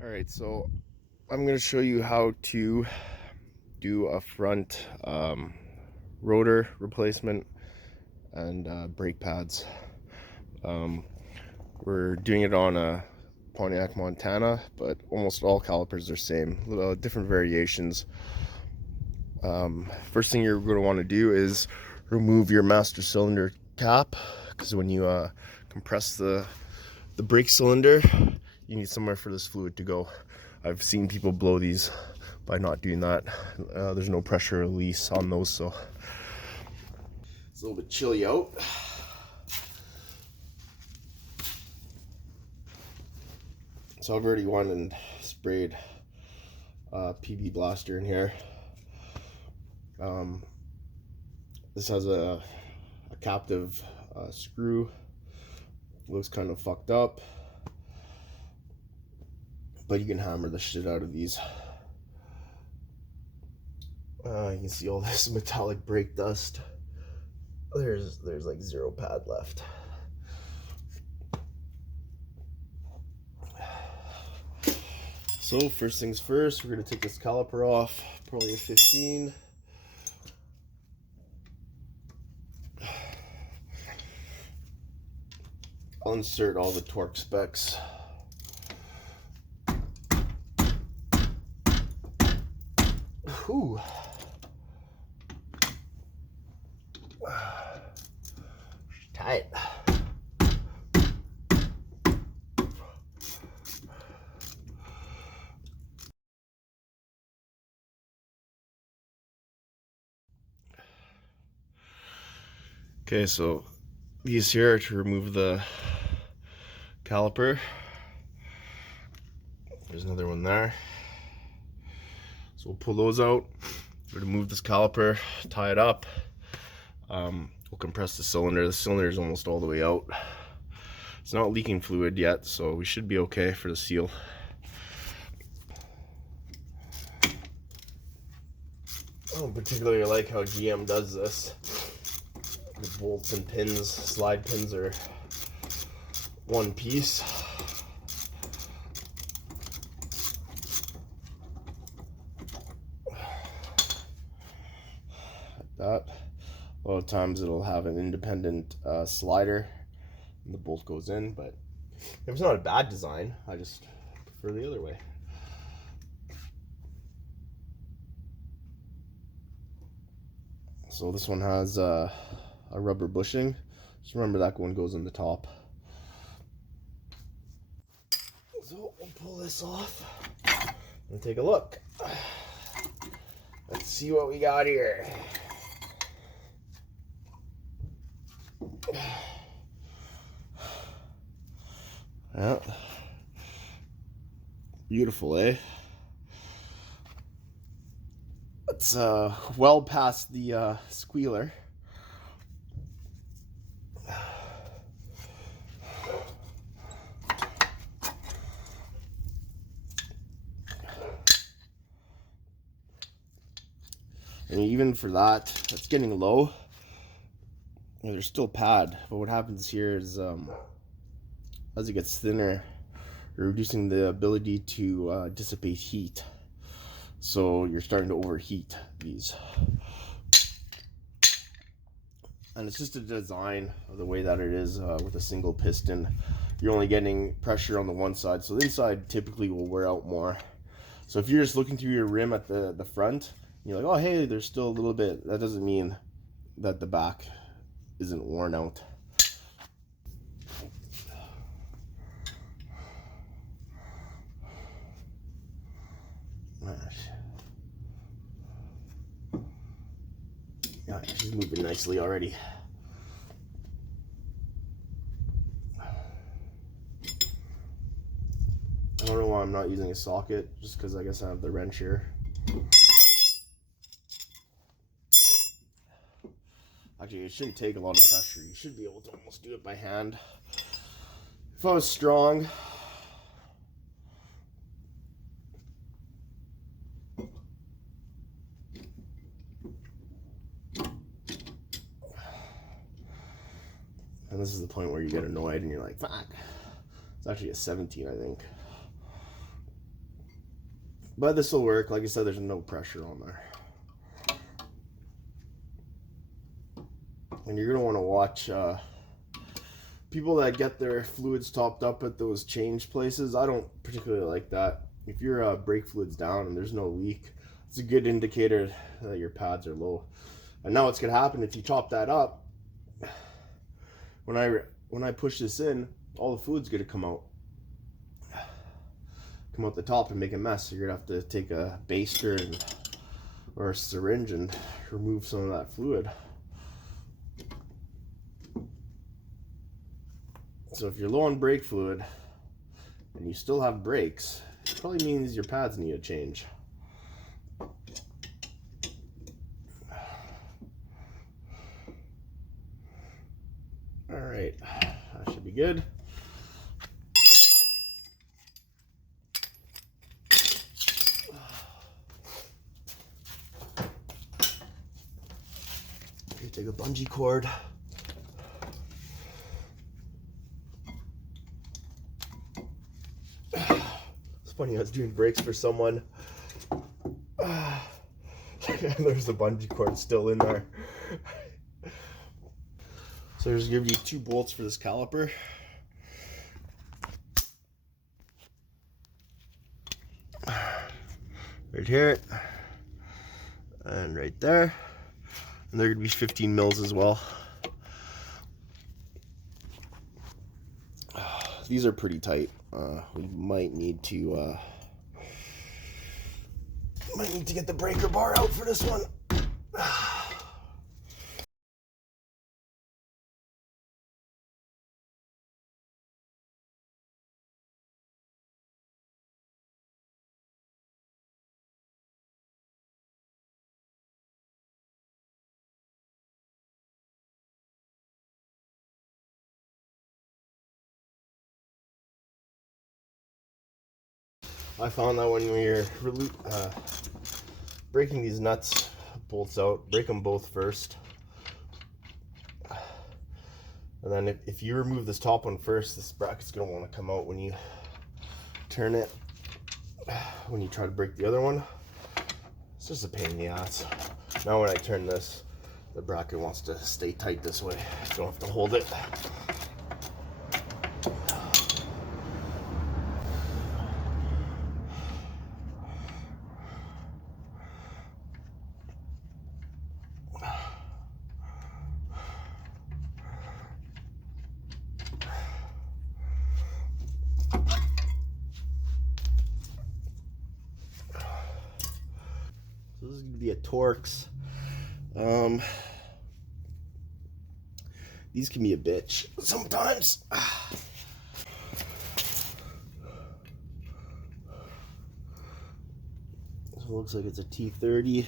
Alright, so I'm going to show you how to do a front rotor replacement and brake pads. We're doing it on a Pontiac Montana, but almost all calipers are same, different variations. First thing you're going to want to do is remove your master cylinder cap, because when you compress the brake cylinder, you need somewhere for this fluid to go. I've seen people blow these by not doing that. There's no pressure release on those, so it's a little bit chilly out. So I've already went and sprayed PB blaster in here. This has a captive screw. Looks kind of fucked up, but you can hammer the shit out of these. You can see all this metallic brake dust. There's like zero pad left. So first things first, we're gonna take this caliper off, probably a 15. I'll insert all the torque specs. Whew. Tight. Okay, so these here are to remove the caliper. There's another one there. So we'll pull those out. We're gonna move this caliper, tie it up. We'll compress the cylinder. The cylinder is almost all the way out. It's not leaking fluid yet, so we should be okay for the seal. I don't particularly like how GM does this. The bolts and pins, slide pins are one piece. Like that. A lot of times it'll have an independent slider and the bolt goes in, but if it's not a bad design, I just prefer the other way. So this one has a rubber bushing. Just remember that one goes on the top. So we'll pull this off and take a look. Let's see what we got here. Yeah. Beautiful, eh? It's well past the squealer. And even for that, it's getting low. There's still pad, but what happens here is as it gets thinner, you're reducing the ability to dissipate heat. So you're starting to overheat these. And it's just a design of the way that it is with a single piston. You're only getting pressure on the one side, so the inside typically will wear out more. So if you're just looking through your rim at the front, you're like, oh hey, there's still a little bit. That doesn't mean that the back isn't worn out. Yeah, she's moving nicely already. I don't know why I'm not using a socket, just because I guess I have the wrench here. Actually, it shouldn't take a lot of pressure. You should be able to almost do it by hand. If I was strong. And this is the point where you get annoyed and you're like, fuck. It's actually a 17, I think. But this will work. Like I said, there's no pressure on there. And you're going to want to watch people that get their fluids topped up at those change places. I don't particularly like that. If your brake fluid's down and there's no leak, it's a good indicator that your pads are low. And now what's going to happen if you top that up, when I push this in, all the fluid's going to come out the top and make a mess. So you're going to have to take a baster or a syringe and remove some of that fluid. So if you're low on brake fluid and you still have brakes, it probably means your pads need a change. All right, that should be good. Okay, take a bungee cord. It's funny, I was doing brakes for someone. There's the bungee cord still in there. So there's going to be 2 bolts for this caliper. Right here and right there. And they're going to be 15 mils as well. These are pretty tight. We might need to get the breaker bar out for this one. I found that when you're breaking these nuts bolts out, break them both first. And then if you remove this top one first, this bracket's going to want to come out when you turn it. When you try to break the other one, it's just a pain in the ass. Now when I turn this, the bracket wants to stay tight this way, so I don't have to hold it. So this is going to be a Torx. These can be a bitch sometimes. So it looks like it's a T30.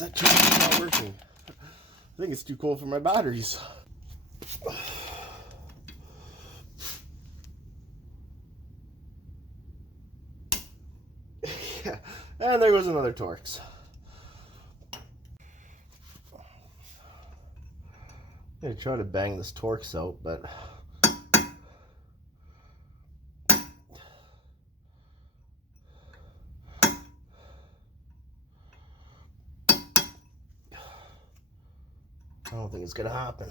That charge is not working. I think it's too cold for my batteries. Yeah, and there goes another Torx. I'm gonna try to bang this Torx out, but I don't think it's gonna happen.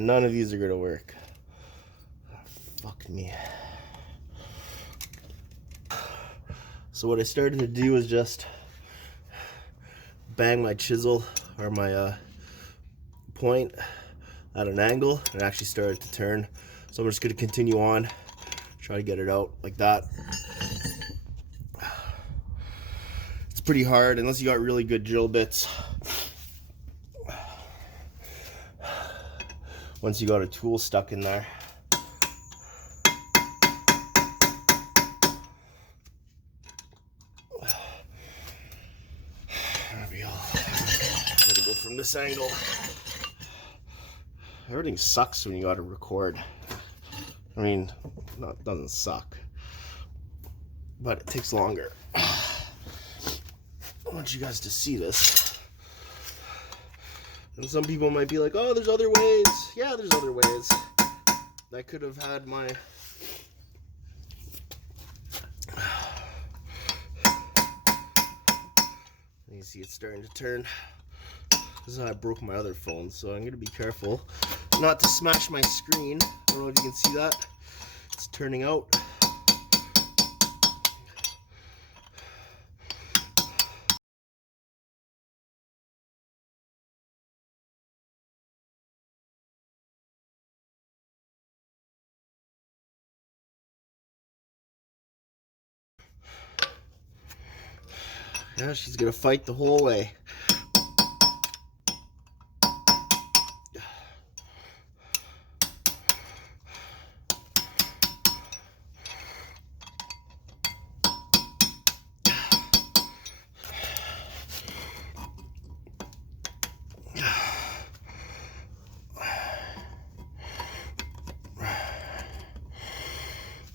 None of these are gonna work. Fuck me. So what I started to do is just bang my chisel or my point at an angle, and it actually started to turn. So I'm just going to continue on, try to get it out like that. It's pretty hard unless you got really good drill bits. once you got a tool stuck in there. Gotta go from this angle. Everything sucks when you gotta record. I mean, it doesn't suck, but it takes longer. I want you guys to see this. And some people might be like, oh, there's other ways. Yeah, there's other ways. I could have had my... You see it's starting to turn. This is how I broke my other phone, so I'm going to be careful not to smash my screen. I don't know if you can see that. It's turning out. Yeah, she's going to fight the whole way.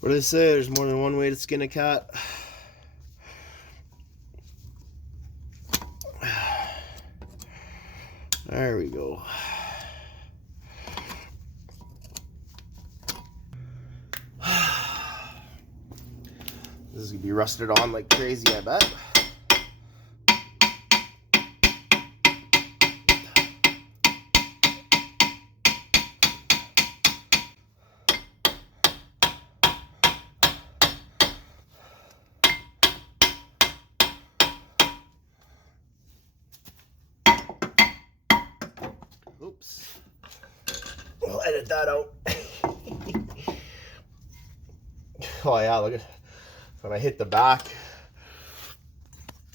What do they say? There's more than one way to skin a cat. There we go. This is gonna be rusted on like crazy, I bet. Oops. I'll edit that out. Oh yeah, look at when I hit the back.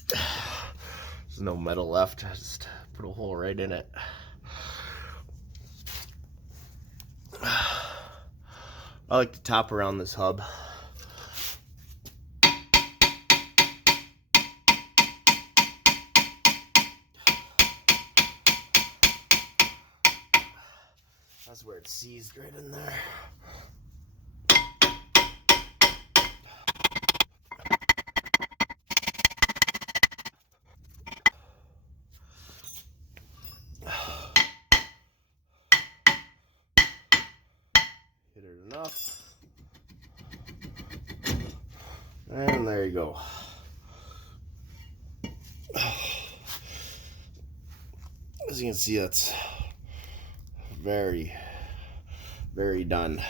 There's no metal left. I just put a hole right in it. I like to tap around this hub. That's where it's seized right in there. Hit it enough. And there you go. As you can see, that's very, very done.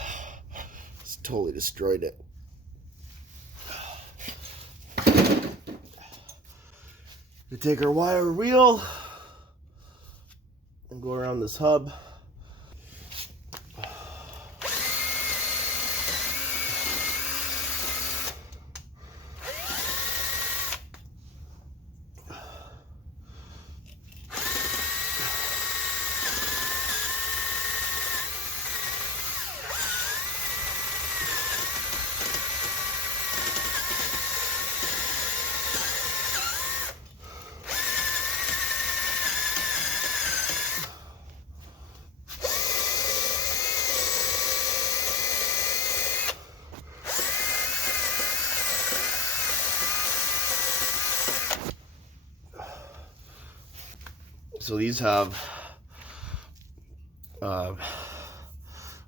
It's totally destroyed it. We take our wire wheel and go around this hub. So these have a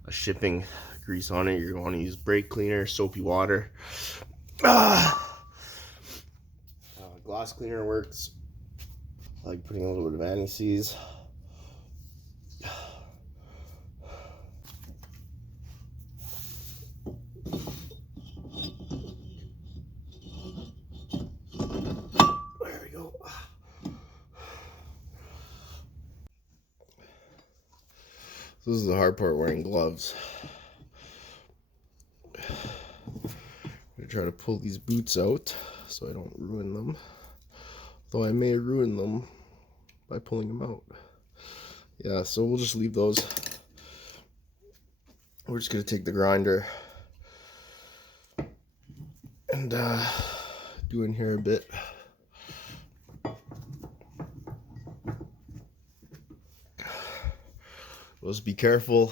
shipping grease on it. You're going to use brake cleaner, soapy water. Glass cleaner works. I like putting a little bit of anti-seize. There we go. This is the hard part, wearing gloves. I'm gonna try to pull these boots out so I don't ruin them. Though I may ruin them by pulling them out. Yeah, so we'll just leave those we're just gonna take the grinder and do in here a bit. Just be careful.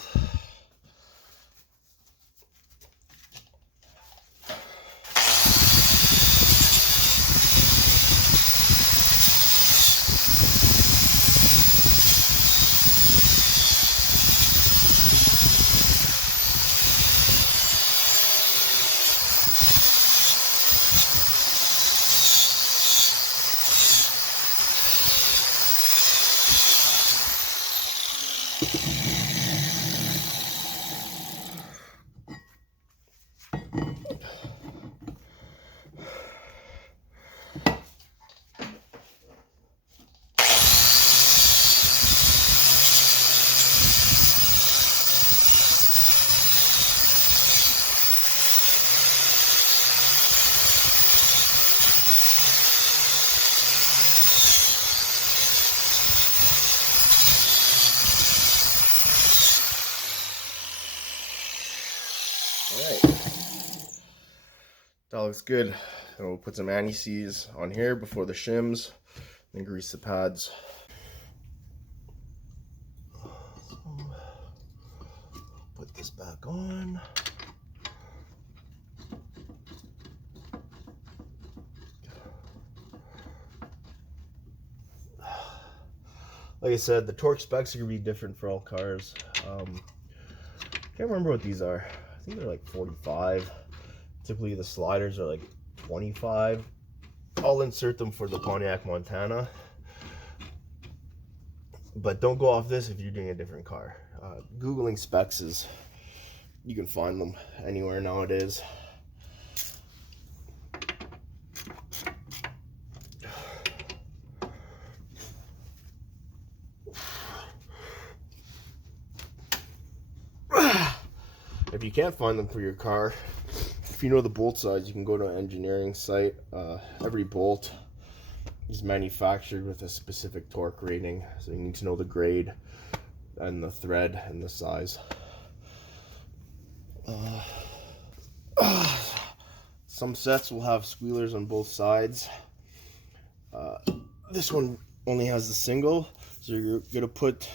Alright, that looks good. And we'll put some anti-seize on here before the shims, and grease the pads. Put this back on. Like I said, the torque specs are going to be different for all cars. Can't remember what these are. I think they're like 45. Typically the sliders are like 25. I'll insert them for the Pontiac Montana. But don't go off this if you're doing a different car. Googling specs is, you can find them anywhere nowadays. If you can't find them for your car, if you know the bolt size, you can go to an engineering site. Every bolt is manufactured with a specific torque rating, so you need to know the grade and the thread and the size. Some sets will have squealers on both sides. This one only has the single, so you're gonna put,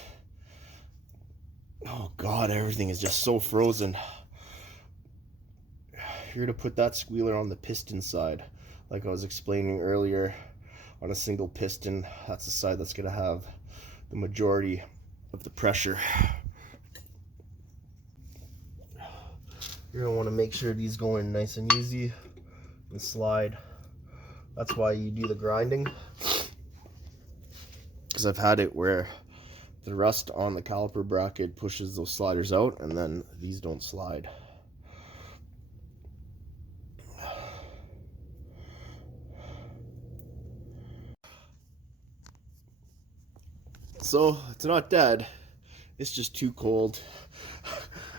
oh god, everything is just so frozen. You're gonna put that squealer on the piston side, like I was explaining earlier. On a single piston, that's the side that's gonna have the majority of the pressure. You're gonna want to make sure these go in nice and easy and slide. That's why you do the grinding, because I've had it where the rust on the caliper bracket pushes those sliders out, and then these don't slide. So it's not dead, it's just too cold.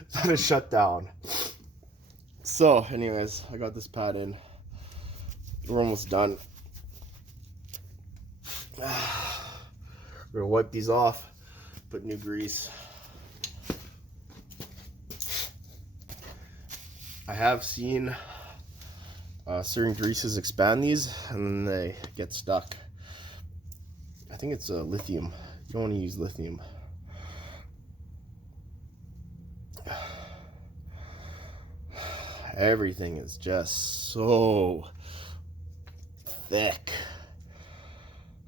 It's gonna shut down. So anyways, I got this pad in. We're almost done. We're gonna wipe these off, put new grease. I have seen certain greases expand these and then they get stuck. I think it's lithium. You don't want to use lithium. Everything is just so thick.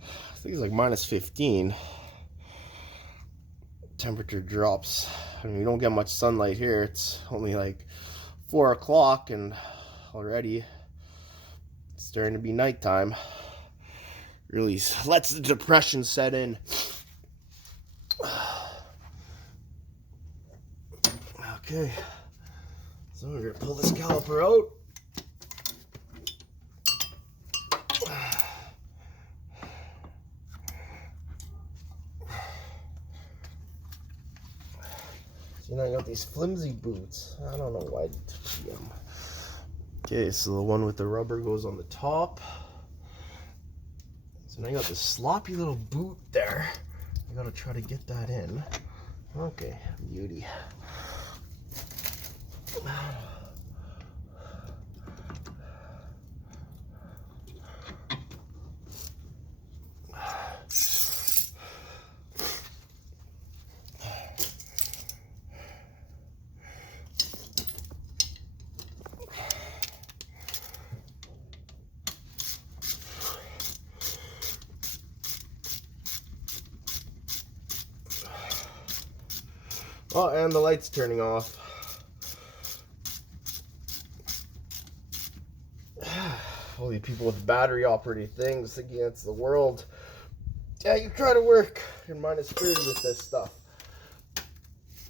I think it's like minus 15. Temperature drops. I mean, we don't get much sunlight here. It's only like 4 o'clock and already it's starting to be nighttime. Really lets the depression set in. Okay, so we're gonna pull this caliper out. See, now I got these flimsy boots. I don't know why I took them. Okay, so the one with the rubber goes on the top. So now I got this sloppy little boot there. I gotta try to get that in. Okay, beauty. Oh, and the light's turning off. All you people with battery operated things thinking it's the world. Yeah, you try to work in -30 with this stuff.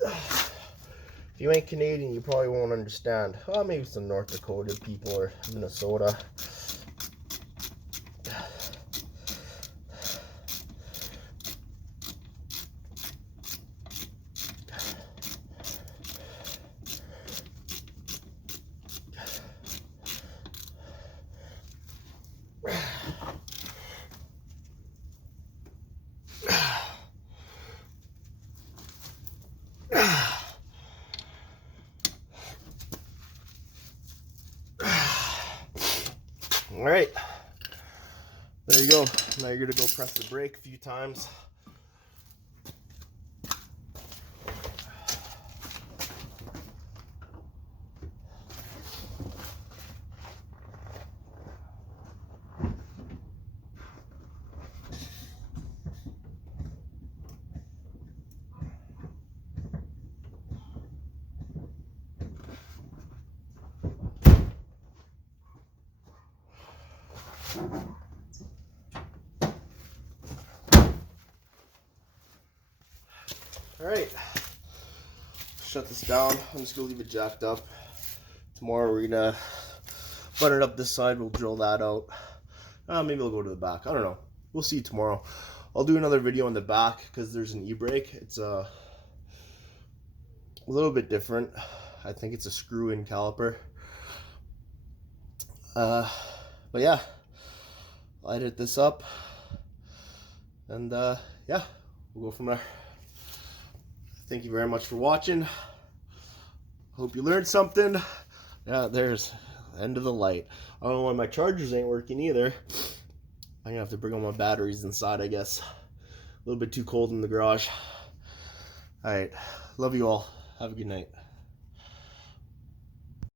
If you ain't Canadian, you probably won't understand. Oh, maybe some North Dakota people or Minnesota. All right, there you go. Now you're gonna go press the brake a few times. All right, shut this down. I'm just gonna leave it jacked up. Tomorrow we're gonna butter it up this side. We'll drill that out. Maybe I'll go to the back. I don't know. We'll see tomorrow. I'll do another video on the back because there's an e-brake. It's a little bit different. I think it's a screw-in caliper. But yeah, I'll edit this up, and yeah, we'll go from there. Thank you very much for watching. Hope you learned something. Yeah, there's the end of the light. I don't know why my chargers ain't working either. I'm gonna have to bring all my batteries inside, I guess. A little bit too cold in the garage. All right, love you all. Have a good night.